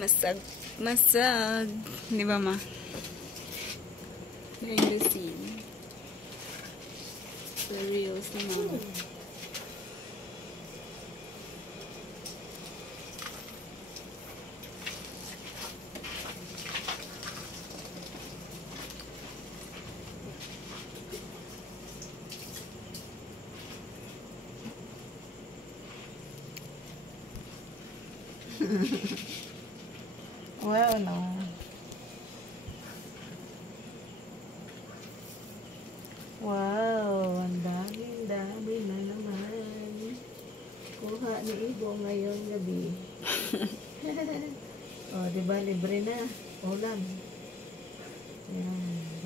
Masag. Di ba, ma? Behind the scene. The reels naman. Well, no. Wow, ang dami na naman. Kuha ni Ibo ngayong gabi. Oh, diba libre na. Ulam. Ayan,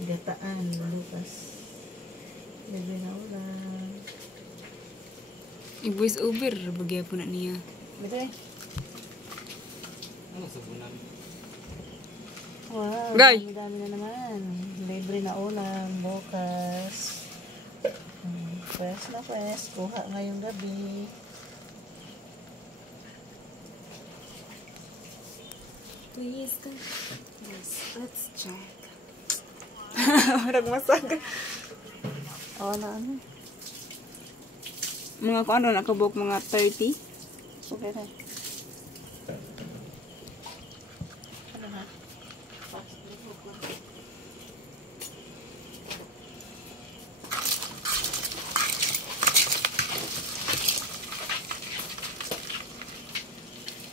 gataan, Lucas. Libre na ulam. I-voice over. Bagay po na niya. Libre. Ano sa bulan? Wow, Guy! dami na naman. Libre na ulam, bukas. Fresh na fresh. Kuha ngayong gabi. Please, yes, let's check. Marag masag. Oh, na ano? Mga kung ano, nakabok mga 30. Okay na. Ano ha?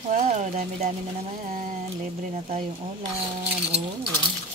Wow, dami-dami na naman. Libre na tayong ulam. Oh.